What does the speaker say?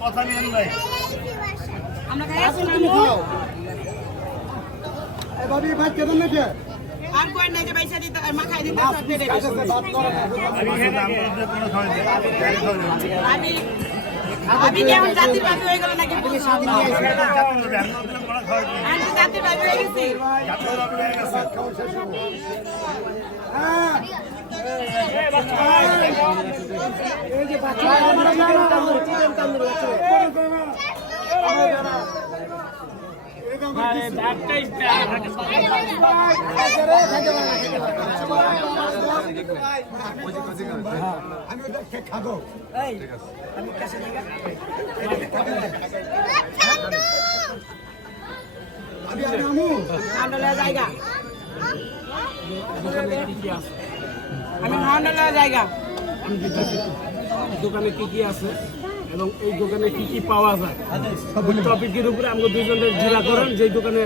কথা নিয়ে ভাই আমরা খাই আসছি না ভাবি ভাত কেমন নাকি? আর কই নাই যে পয়সা দিতে মাখাই দিতে সব দিয়ে দেবে আমি আমি আমি কি এখন জাতির ভাবি হয়ে গেল নাকি আমি জাতির ভাবি হয়ে গেছি। আমি ওটা খাব আমি আমি আমু মন্ডলের জায়গা আমি মন্ডলের জায়গা। দোকানে কি কি আছে এবং এই দোকানে কি কি পাওয়া যায়? টপিকের উপরে আমাকে দুজনের জেলা করেন যে দোকানে